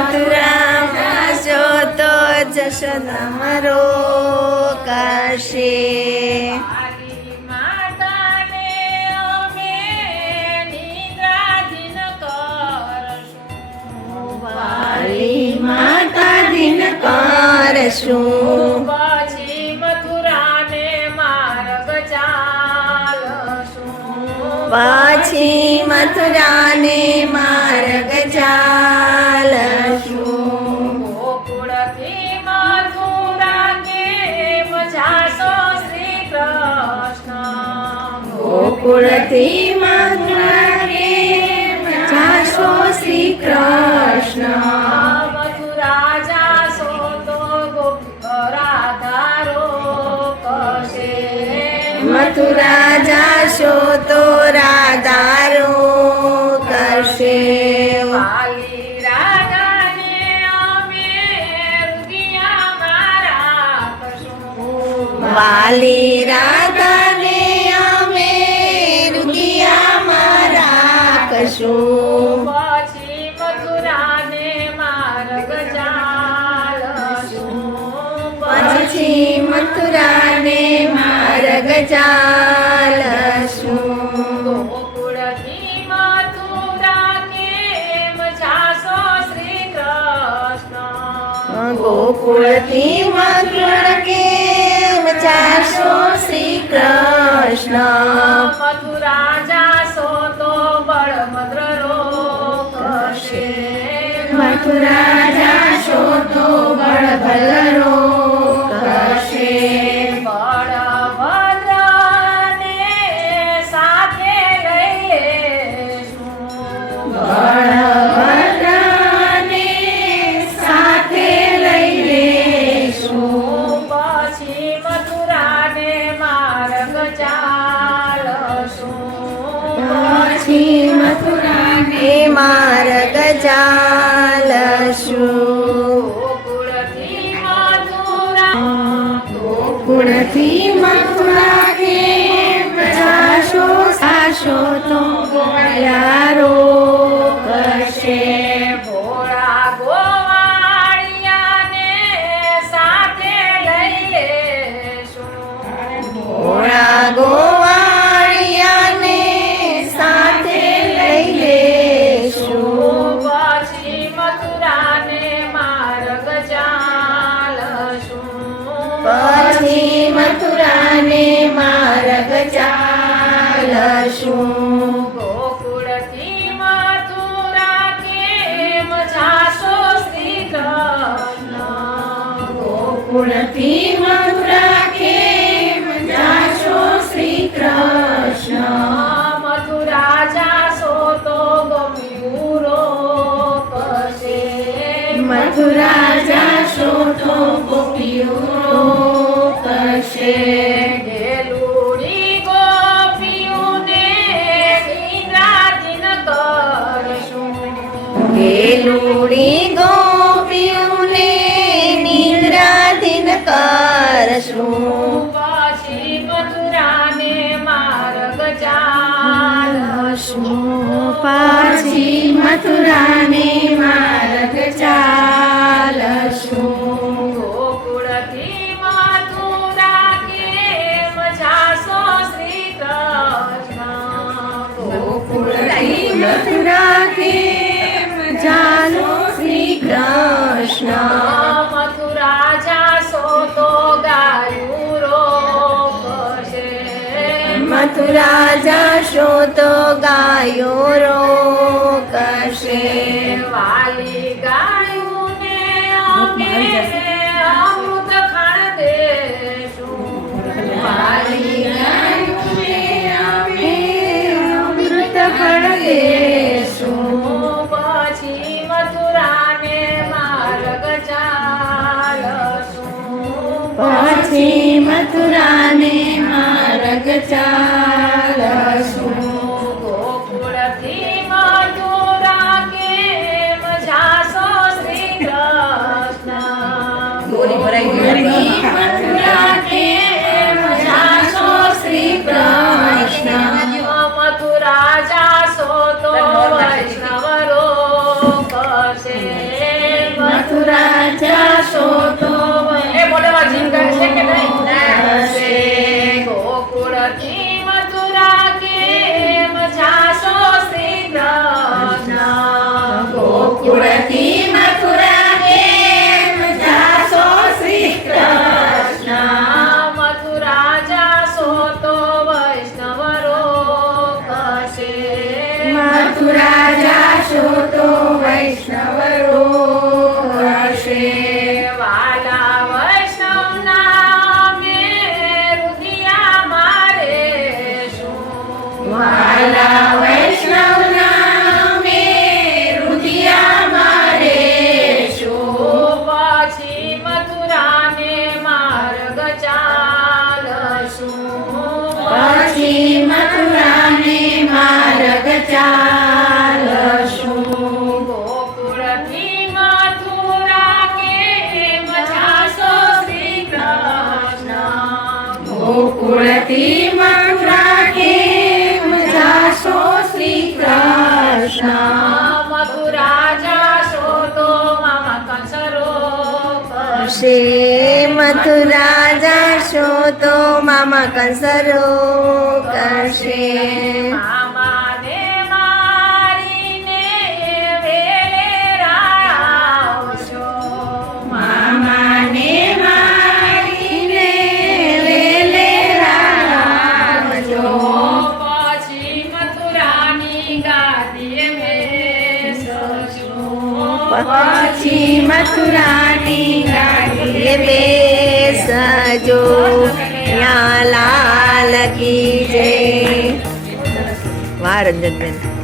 મથુરા જાશો તો જશોદા મારો કરશે. વાલી માતા દિન કરશું. પછી મથુરાને માર્ગ ચાલશું. પછી મથુરાને માર્ગ ચાલશું. ગોકુળથી મથુરા કેમ જાશો શ્રી કૃષ્ણ. ગોકુળથી મથુરા કેમ જાશો શ્રી કૃષ્ણ. મથુરા જાશો તો રાધારો કશે. મથુરા જાશો તો રાધારો કરશે. વાલી રાધાને અમે હૃદયમાં રાખશું. વાલી રાધાને અમે હૃદયમાં રાખશું. પછી મથુરાને માર્ગ ચાલશું. પછી મથુરાને માર્ગ ચાલશું. ગોકુળથી મથુરા કેમ જાશો શ્રી કૃષ્ણ. ગોકુળથી મથુરા કેમ જાશો શ્રી કૃષ્ણ. મથુરા જાશો તો બળભદ્ર રોકશે. મથુરા જાશો તો બળભદ્રો કરશે. બળભદ્રને સાથે લઈ લેશું. બળભદ્રને સાથે લઈ લેશું. પછી મથુરાને માર્ગ ચાલશું. પછી મથુરાને માર્ગ ચાલશું. ગોકુળથી મથુરા ગોકુળથી મથુરા કેમ જાશો સાશો તો યારો કરશે. ભોળા ગોવાળિયાને સાથે લઈ લેશું. ભોળા ગોવાળિયાને સાથે લઈ લેશું. પછી મથુરાને માર્ગ ચાલશું. પછી મથુરાને માર્ગ ચાલશું. ગોકુળથી મથુરા કેમ જાશો શ્રી કૃષ્ણ. ગોકુળથી મથુરા કેમ જાશો શ્રી કૃષ્ણ. મથુરા જાશો તો ગમ્યું રોકશે. મથુરા જાશો તો ગોપીઓ કરશે. ગેલુડી ગોપીઓને નિદ્રાધીન કરશું. ગેલુડી ગોપીઓને નિદ્રાધીન કરશું. પછી મથુરાને માર્ગ ચાલશું. પછી મથુરાને માર્ગ ચાલશું. ગોકુળથી મથુરા કેમ જાશો શ્રી કૃષ્ણ. ગોકુળથી મથુરા કેમ જાશો શ્રી કૃષ્ણ. મથુરા જાશો તો ગાયું રોકશે. મથુરા જાશો તો ગાયો રોકશે. વાલી ગાયુંને અમે અમૃત ખાણ દેશું. વાલી ગાયોને અમે અમૃત ફળ દેશું. પછી મથુરાને માર્ગ ચાલશું. પછી મથુરાને માર્ગ ચાલશું. ગોકુળથી મથુરા કેમ જાશો શ્રી કૃષ્ણ. ગોકુળથી મથુરા કેમ જાશો શ્રી કૃષ્ણ. મથુરા જાશો તો વૈષ્ણવ રોકશે. ચાલશું. ગોકુળથી મથુરા કેમ જાશો શ્રી કૃષ્ણ ગોકુળથી મથુરા કેમ જાશો શ્રી કૃષ્ણ. મથુરા જાશો તો મામા કંસરો કરશે મથુરા જાશો તો મામા કંસરો કરશે. મામાને મારીને વેલેરા આવશો. મામાને મારીને વેલેરા આવજો. પછી મથુરાની ગાદીએ બેસજો. પછી મથુરાની ગાડીએ બેસજો. યા લાલ કી જય. વાહ રંજનબેન.